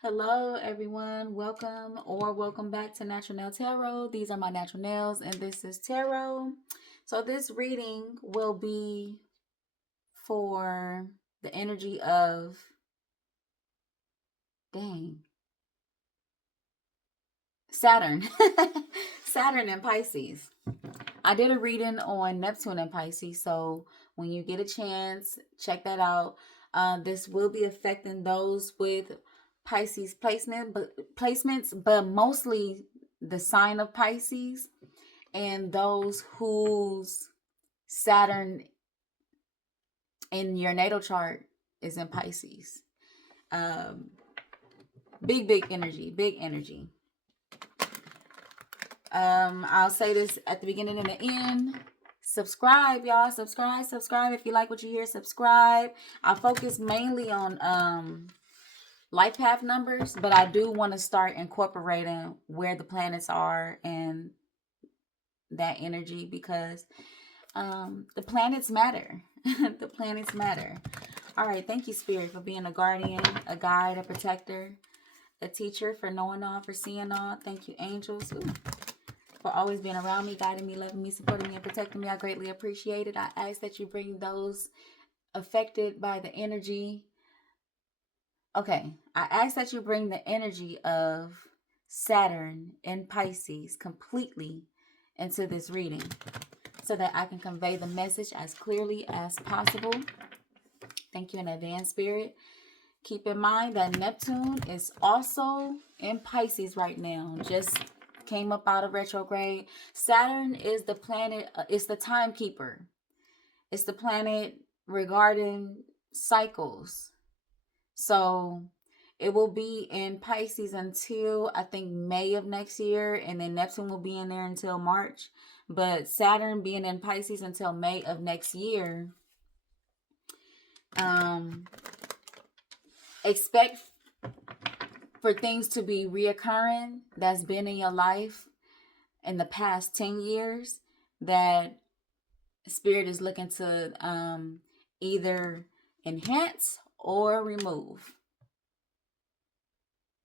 Hello, everyone. Welcome back to Natural Nail Tarot. These are my natural nails, and this is tarot. So, this reading will be for the energy of, Saturn. Saturn and Pisces. I did a reading on Neptune and Pisces, so when you get a chance, check that out. This will be affecting those with Pisces placements, but mostly the sign of Pisces and those whose Saturn in your natal chart is in Pisces. Big energy, big energy. I'll say this at the beginning and the end. Subscribe, y'all. Subscribe if you like what you hear. Subscribe. I focus mainly on life path numbers, but I do want to start incorporating where the planets are and that energy, because the planets matter. The planets matter. All right, thank you, Spirit, for being a guardian, a guide, a protector, a teacher, for knowing all, for seeing all. Thank you, angels. For always being around me, guiding me, loving me, supporting me, and protecting me. I greatly appreciate it. I ask that you bring those affected by the energy. Okay, I ask that you bring the energy of Saturn in Pisces completely into this reading so that I can convey the message as clearly as possible. Thank you in advance, Spirit. Keep in mind that Neptune is also in Pisces right now. Just came up out of retrograde. Saturn is the planet, it's the timekeeper. It's the planet regarding cycles. So it will be in Pisces until I think May of next year, and then Neptune will be in there until March. But Saturn being in Pisces until May of next year, expect for things to be reoccurring that's been in your life in the past 10 years that Spirit is looking to either enhance or remove.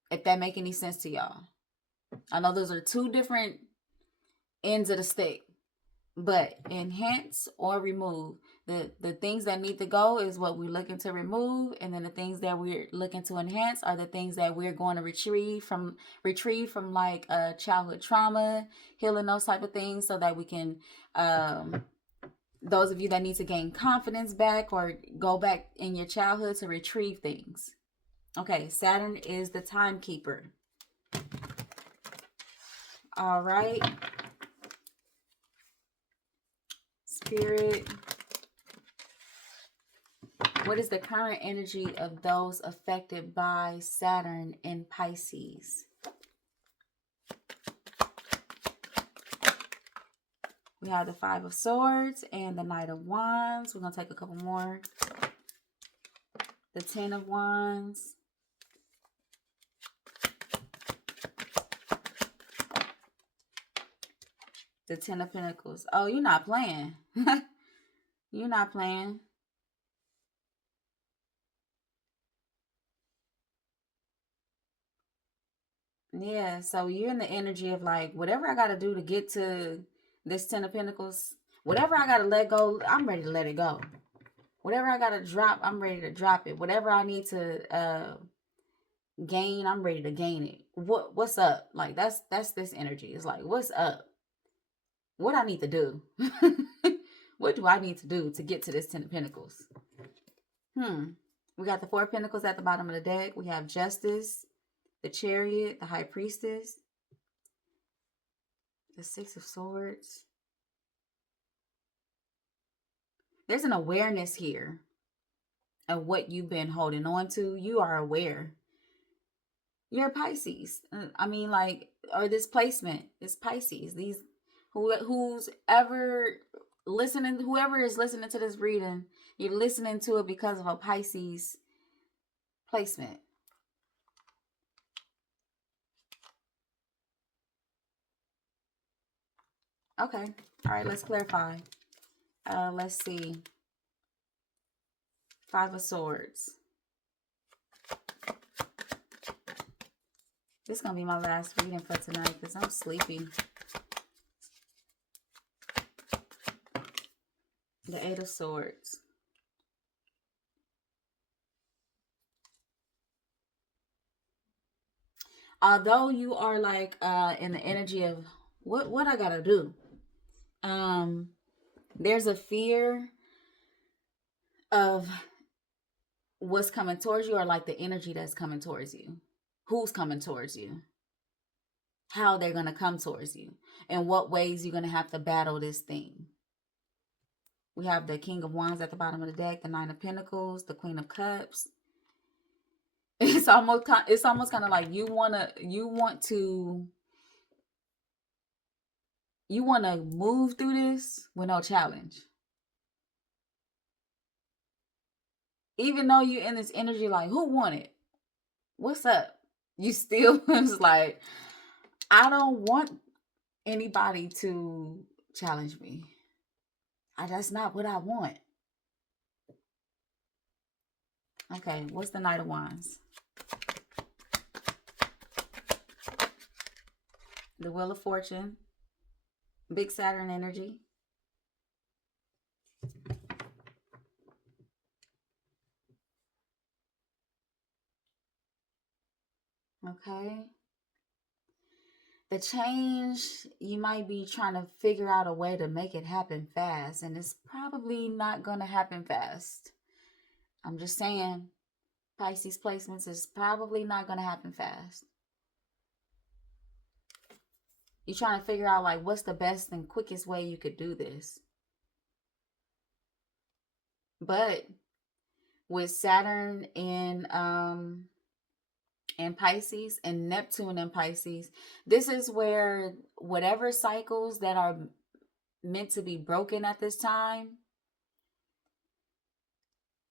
If that make any sense to y'all. I know those are two different ends of the stick, but enhance or remove. The things that need to go is what we're looking to remove, and then the things that we're looking to enhance are the things that we're going to retrieve from like childhood trauma, healing those type of things, so that we can those of you that need to gain confidence back or go back in your childhood to retrieve things. Okay, Saturn is the timekeeper. All right. Spirit, what is the current energy of those affected by Saturn in Pisces? We have the Five of Swords and the Knight of Wands. We're going to take a couple more. The Ten of Wands. The Ten of Pentacles. Oh, you're not playing. You're not playing. Yeah, so you're in the energy of like, whatever I got to do to get to this Ten of Pentacles, whatever I got to let go, I'm ready to let it go. Whatever I got to drop, I'm ready to drop it. Whatever I need to gain, I'm ready to gain it. What's up? Like, that's this energy. It's like, what's up? What I need to do? What do I need to do to get to this Ten of Pentacles? We got the Four of Pentacles at the bottom of the deck. We have Justice, the Chariot, the High Priestess, the Six of Swords. There's an awareness here of what you've been holding on to. You are aware. You're Pisces. I mean, like, or this placement is Pisces. These whoever is listening to this reading, you're listening to it because of a Pisces placement. Okay. All right, let's clarify. Let's see. Five of Swords. This is going to be my last reading for tonight because I'm sleepy. The Eight of Swords. Although you are like in the energy of what I gotta do, there's a fear of what's coming towards you, or like the energy that's coming towards you, who's coming towards you, how they're gonna come towards you, and what ways you're gonna have to battle this thing. We have the King of Wands at the bottom of the deck, the Nine of Pentacles, the Queen of Cups. It's almost kind of like you want to move through this with no challenge. Even though you're in this energy like, who won it? What's up? You still is like, I don't want anybody to challenge me. That's not what I want. Okay, what's the Knight of Wands? The Wheel of Fortune. Big Saturn energy. Okay. The change, you might be trying to figure out a way to make it happen fast, and it's probably not going to happen fast. I'm just saying, Pisces placements is probably not going to happen fast. You're trying to figure out like what's the best and quickest way you could do this. But with Saturn in Pisces and Neptune in Pisces, this is where whatever cycles that are meant to be broken at this time,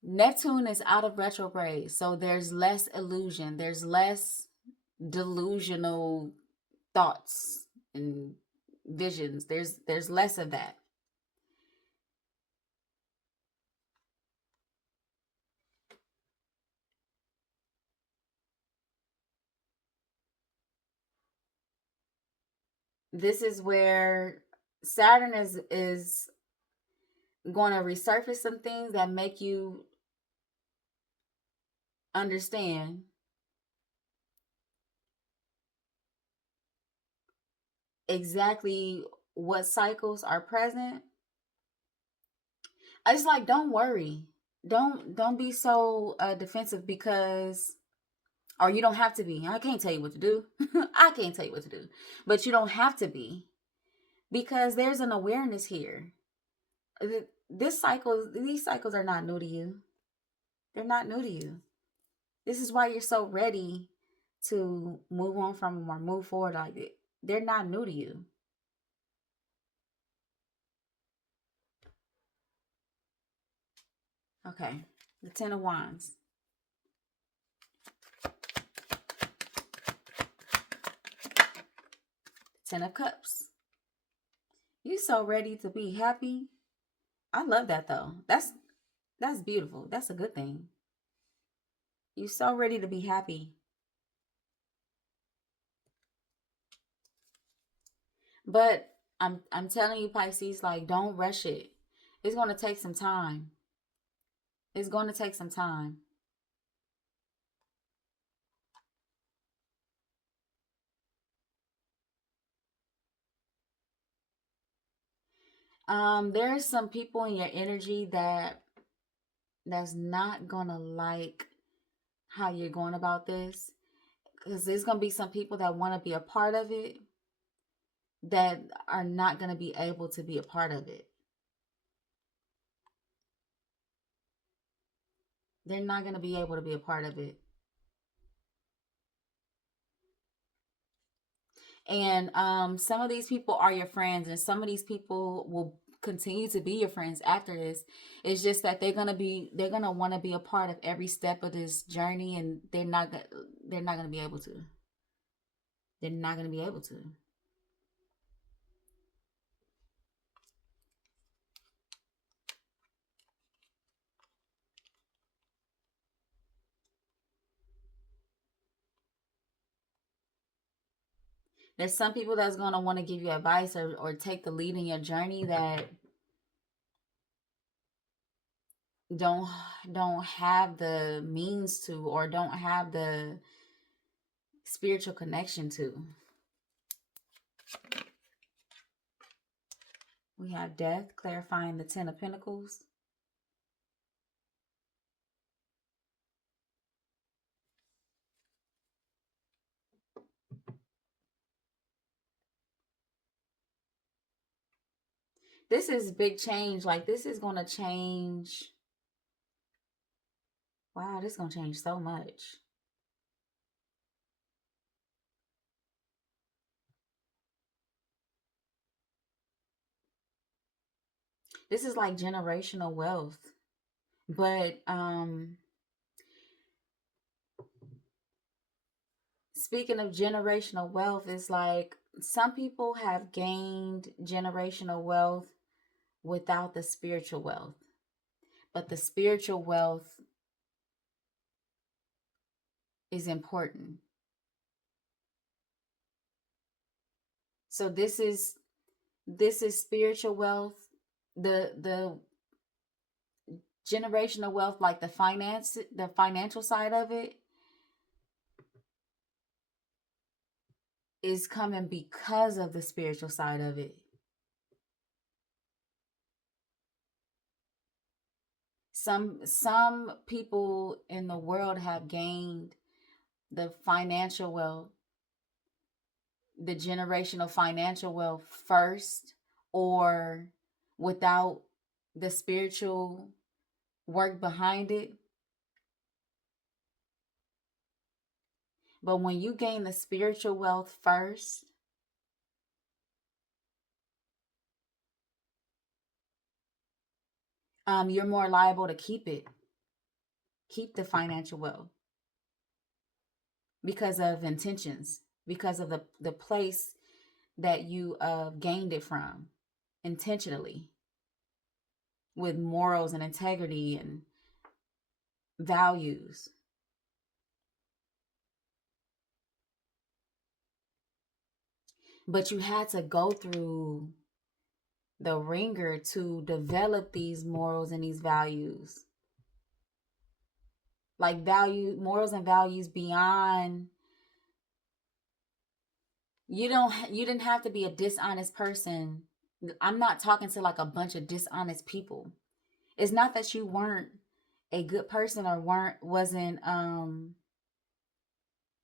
Neptune is out of retrograde, so there's less illusion, there's less delusional thoughts and visions, there's less of that. This is where Saturn is going to resurface some things that make you understand exactly what cycles are present. It's like, don't worry. Don't be so defensive because, or you don't have to be. I can't tell you what to do. I can't tell you what to do. But you don't have to be, because there's an awareness here. These cycles are not new to you. They're not new to you. This is why you're so ready to move on from them or move forward like it. They're not new to you. Okay, the Ten of Wands. Ten of Cups. You so ready to be happy. I love that though. That's beautiful. That's a good thing. You so ready to be happy. But I'm telling you, Pisces, like, don't rush it. It's going to take some time. It's going to take some time. There's some people in your energy that's not gonna like how you're going about this, because there's gonna be some people that want to be a part of it that are not gonna be able to be a part of it. They're not gonna be able to be a part of it. And some of these people are your friends, and some of these people will continue to be your friends after this. It's just that they're gonna want to be a part of every step of this journey, and they're not gonna be able to. They're not gonna be able to. There's some people that's going to want to give you advice or take the lead in your journey that don't have the means to, or don't have the spiritual connection to. We have Death, clarifying the Ten of Pentacles. This is big change. Like, this is going to change. Wow, this is going to change so much. This is like generational wealth. But speaking of generational wealth, it's like some people have gained generational wealth without the spiritual wealth. But the spiritual wealth is important. So this is spiritual wealth. The generational wealth, like the financial side of it, is coming because of the spiritual side of it. Some people in the world have gained the financial wealth, the generational financial wealth first, or without the spiritual work behind it. But when you gain the spiritual wealth first, you're more liable to keep the financial wealth, because of intentions, because of the place that you gained it from intentionally, with morals and integrity and values. But you had to go through the ringer to develop these morals and these values. Like morals and values beyond. You didn't have to be a dishonest person. I'm not talking to like a bunch of dishonest people. It's not that you weren't a good person or wasn't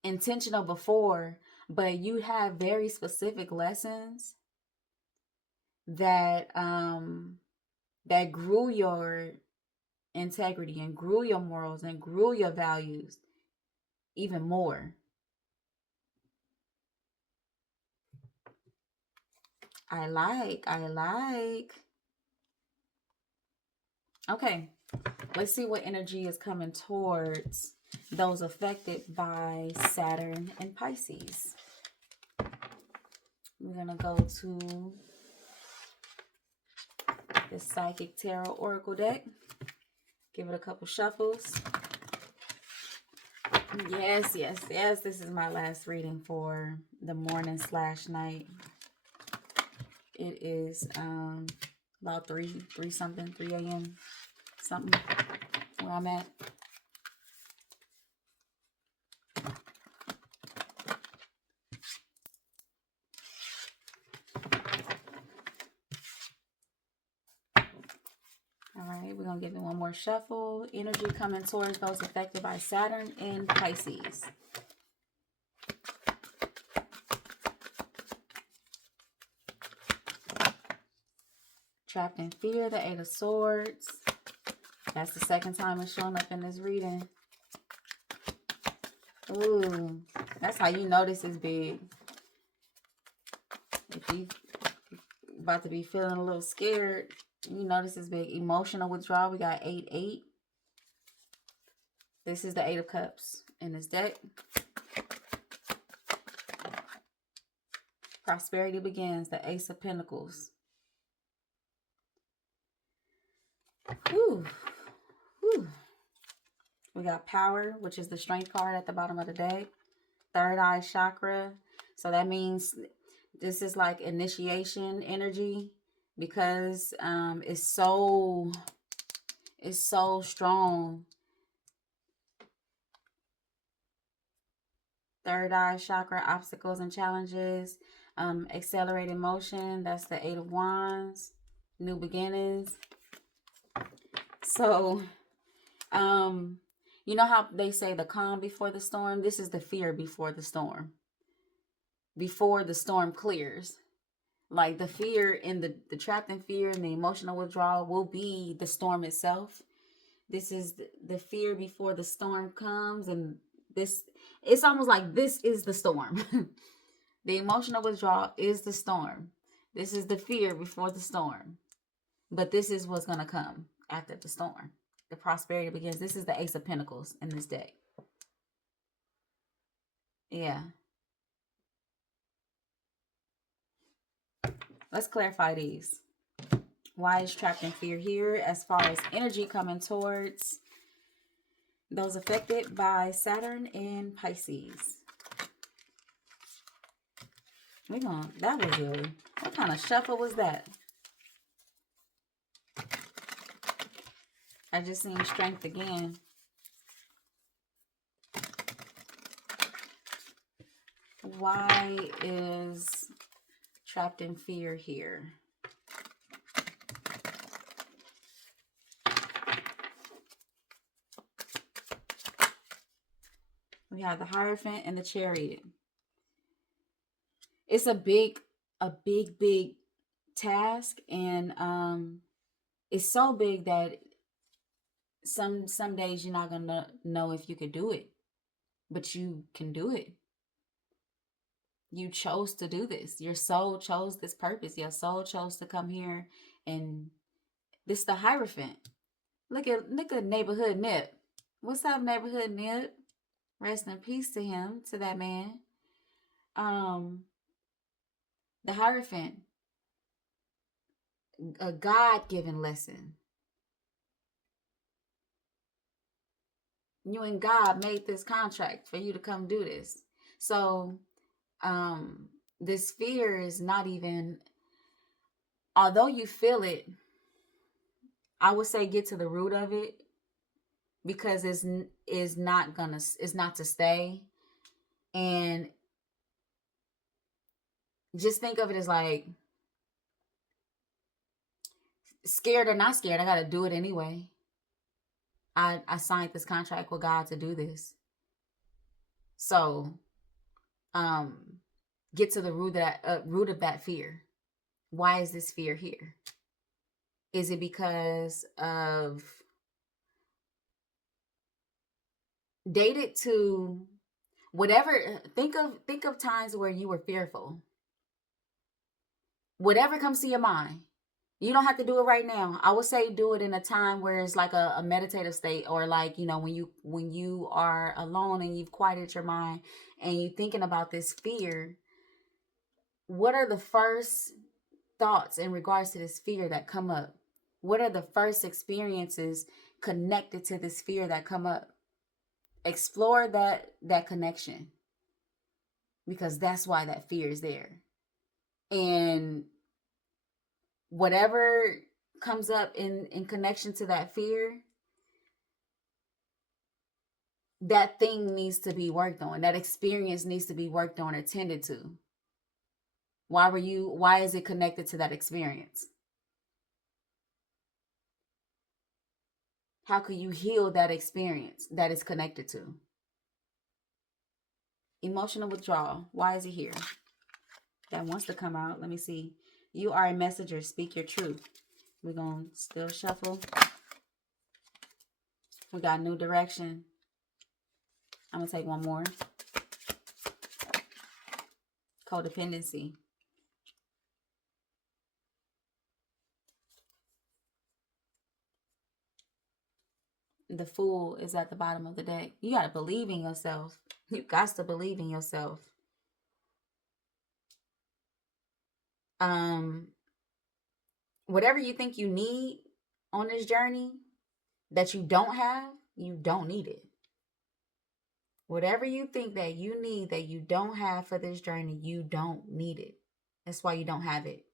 intentional before, but you have very specific lessons that that grew your integrity and grew your morals and grew your values even more. I like. Okay, let's see what energy is coming towards those affected by Saturn and Pisces. We're going to go to the Psychic Tarot Oracle deck. Give it a couple shuffles. Yes. This is my last reading for the morning/night. It is about 3 a.m. something where I'm at. All right, we're going to give it one more shuffle. Energy coming towards those affected by Saturn and Pisces. Trapped in fear, the 8 of Swords. That's the second time it's showing up in this reading. Ooh, that's how you know this is big. If you about to be feeling a little scared, you know this is big. Emotional withdrawal, we got 8-8. This is the 8 of Cups in this deck. Prosperity begins, the Ace of Pentacles. Whew. We got Power, which is the Strength card at the bottom of the deck. Third eye chakra. So that means this is like initiation energy, because it's so strong. Third eye chakra, obstacles and challenges, accelerated motion. That's the Eight of Wands, new beginnings. So, you know how they say the calm before the storm? This is the fear before the storm. Before the storm clears. Like the fear and the trapped in fear and the emotional withdrawal will be the storm itself. This is the fear before the storm comes, and this, it's almost like this is the storm. The emotional withdrawal is the storm. This is the fear before the storm. But this is what's going to come after the storm. The prosperity begins. This is the Ace of Pentacles in this deck. Yeah. Let's clarify these. Why is trapped in fear here as far as energy coming towards those affected by Saturn in Pisces? That was what kind of shuffle was that? I just seen strength again. Why is trapped in fear here? We have the Hierophant and the Chariot. It's a big task, and it's so big that some days you're not gonna know if you could do it, but you can do it. You chose to do this. Your soul chose this purpose. Your soul chose to come here, and this the Hierophant. Look at neighborhood Nip. What's up, neighborhood Nip? Rest in peace to him, to that man. The Hierophant, a God-given lesson. You and God made this contract for you to come do this. So, this fear is not even, although you feel it, I would say get to the root of it, because it's not to stay. And just think of it as like, scared or not scared, I got to do it anyway. I signed this contract with God to do this. So, get to the root of that fear. Why is this fear here? Is it because of dated to whatever? Think of times where you were fearful. Whatever comes to your mind. You don't have to do it right now. I would say do it in a time where it's like a meditative state, or like, when you are alone and you've quieted your mind and you're thinking about this fear. What are the first thoughts in regards to this fear that come up? What are the first experiences connected to this fear that come up? Explore that connection, because that's why that fear is there. And whatever comes up in connection to that fear, that thing needs to be worked on. That experience needs to be worked on or tended to. Why is it connected to that experience? How can you heal that experience that is connected to? Emotional withdrawal. Why is it here? That wants to come out. Let me see. You are a messenger. Speak your truth. We're going to still shuffle. We got new direction. I'm going to take one more. Codependency. The Fool is at the bottom of the deck. You got to believe in yourself. You got to believe in yourself. Whatever you think you need on this journey that you don't have, you don't need it. Whatever you think that you need that you don't have for this journey, you don't need it. That's why you don't have it.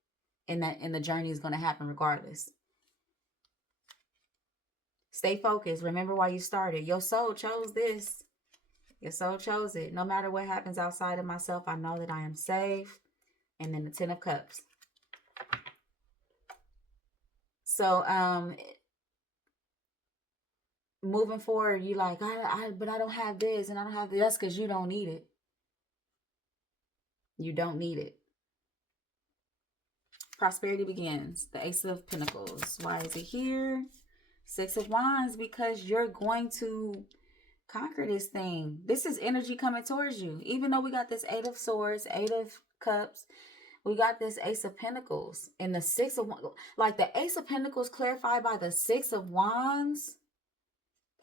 And the journey is going to happen regardless. Stay focused. Remember why you started. Your soul chose this. Your soul chose it. No matter what happens outside of myself, I know that I am safe. And then the Ten of Cups. So, moving forward, you like, but I don't have this and I don't have this. That's because you don't need it. You don't need it. Prosperity begins. The Ace of Pentacles. Why is it here? Six of Wands, because you're going to conquer this thing. This is energy coming towards you. Even though we got this Eight of Swords, Eight of Cups, we got this Ace of Pentacles and the Six of Wands. Like the Ace of Pentacles clarified by the Six of Wands.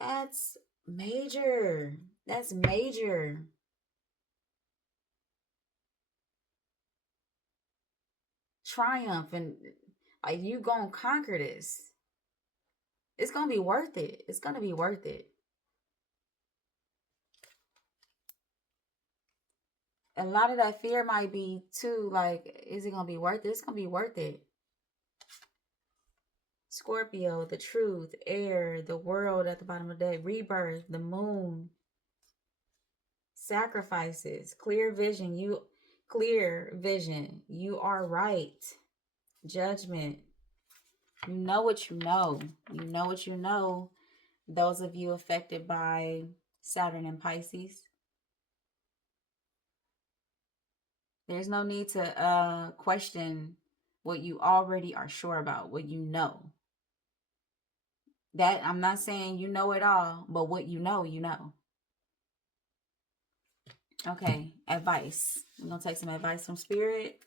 That's major. That's major. Triumph, and like you gonna conquer this. It's gonna be worth it. It's gonna be worth it. A lot of that fear might be too, like, is it gonna be worth it? It's gonna be worth it. Scorpio, the truth, air, the world at the bottom of the day, rebirth, the moon, sacrifices, clear vision. You are right. Judgment. You know what you know. You know what you know. Those of you affected by Saturn and Pisces. There's no need to question what you already are sure about, what you know. That, I'm not saying you know it all, but what you know, you know. Okay, advice. We're going to take some advice from Spirit.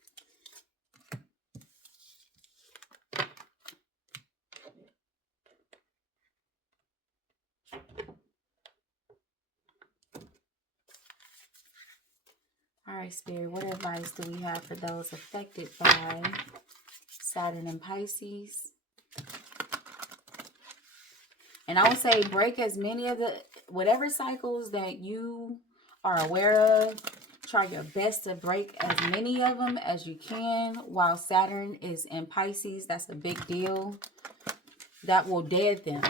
All right, Spirit, what advice do we have for those affected by Saturn and Pisces? And I would say break as many of the, whatever cycles that you are aware of, try your best to break as many of them as you can while Saturn is in Pisces. That's a big deal. That will dead them.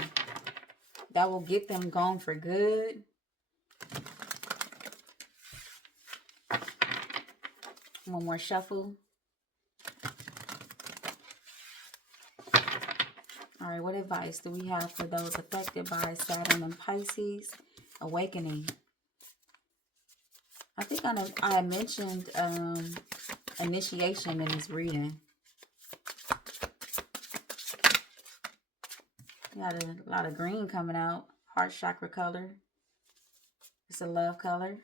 That will get them gone for good. One more shuffle. All right, what advice do we have for those affected by Saturn and Pisces? Awakening. I think I mentioned initiation in this reading. Got a lot of green coming out. Heart chakra color. It's a love color.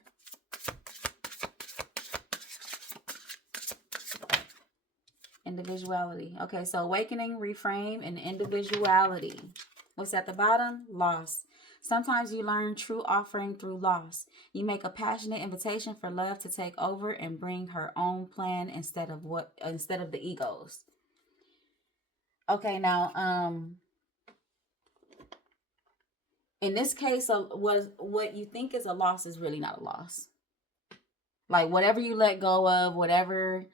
Individuality. Okay, so awakening, reframe, and individuality. What's at the bottom? Loss. Sometimes you learn true offering through loss. You make a passionate invitation for love to take over and bring her own plan instead of the egos. Okay, now in this case, what you think is a loss is really not a loss. Like whatever you let go of, whatever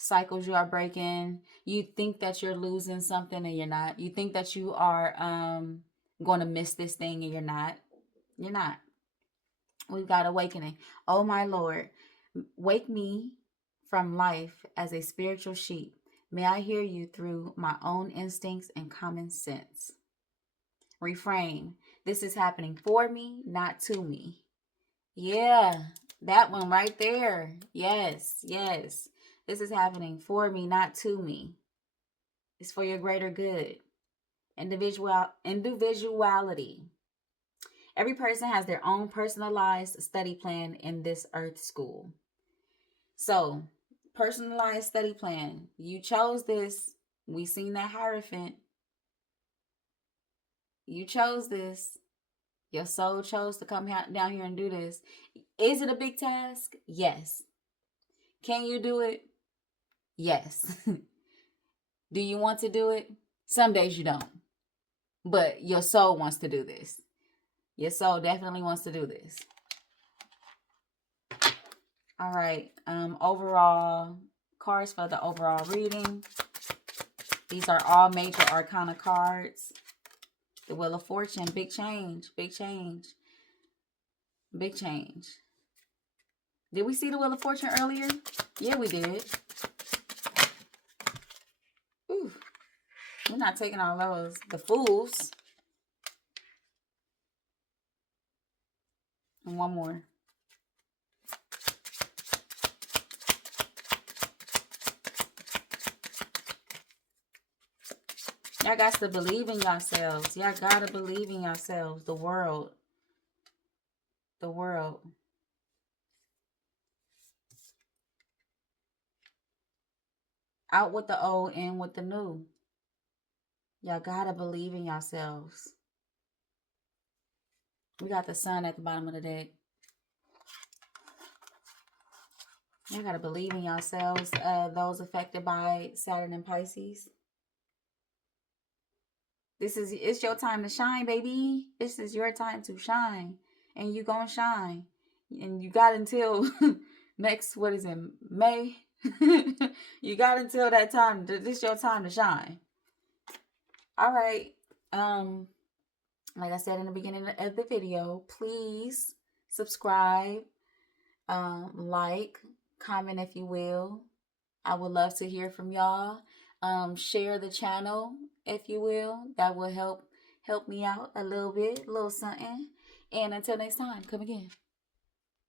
cycles you are breaking, you think that you're losing something and you're not. You think that you are going to miss this thing and you're not. You're not. We've got awakening. Oh my Lord, wake me from life as a spiritual sheep. May I hear you through my own instincts and common sense. Reframe. This is happening for me, not to me. Yeah, that one right there. Yes, yes. This is happening for me, not to me. It's for your greater good. Individuality. Every person has their own personalized study plan in this earth school. So, personalized study plan. You chose this. We seen that Hierophant. You chose this. Your soul chose to come down here and do this. Is it a big task? Yes. Can you do it? Yes. Do you want to do it? Some days you don't. But your soul wants to do this. Your soul definitely wants to do this. All right. Overall cards for the overall reading. These are all major arcana cards. The Wheel of Fortune, big change, big change, big change. Did we see the Wheel of Fortune earlier? Yeah, we did. Ooh, we're not taking all those. The Fools. And one more. Y'all got to believe in yourselves. Y'all got to believe in yourselves. The world. The world. Out with the old, in with the new. Y'all got to believe in yourselves. We got the Sun at the bottom of the deck. You got to believe in yourselves. Those affected by Saturn and Pisces. It's your time to shine, baby. This is your time to shine. And you gonna shine. And you got until next, what is it, May? You got until that time. This is your time to shine. All right. Like I said in the beginning of the video, please subscribe, like, comment if you will. I would love to hear from y'all. Share the channel if you will. That will help me out a little bit, a little something. And until next time, come again.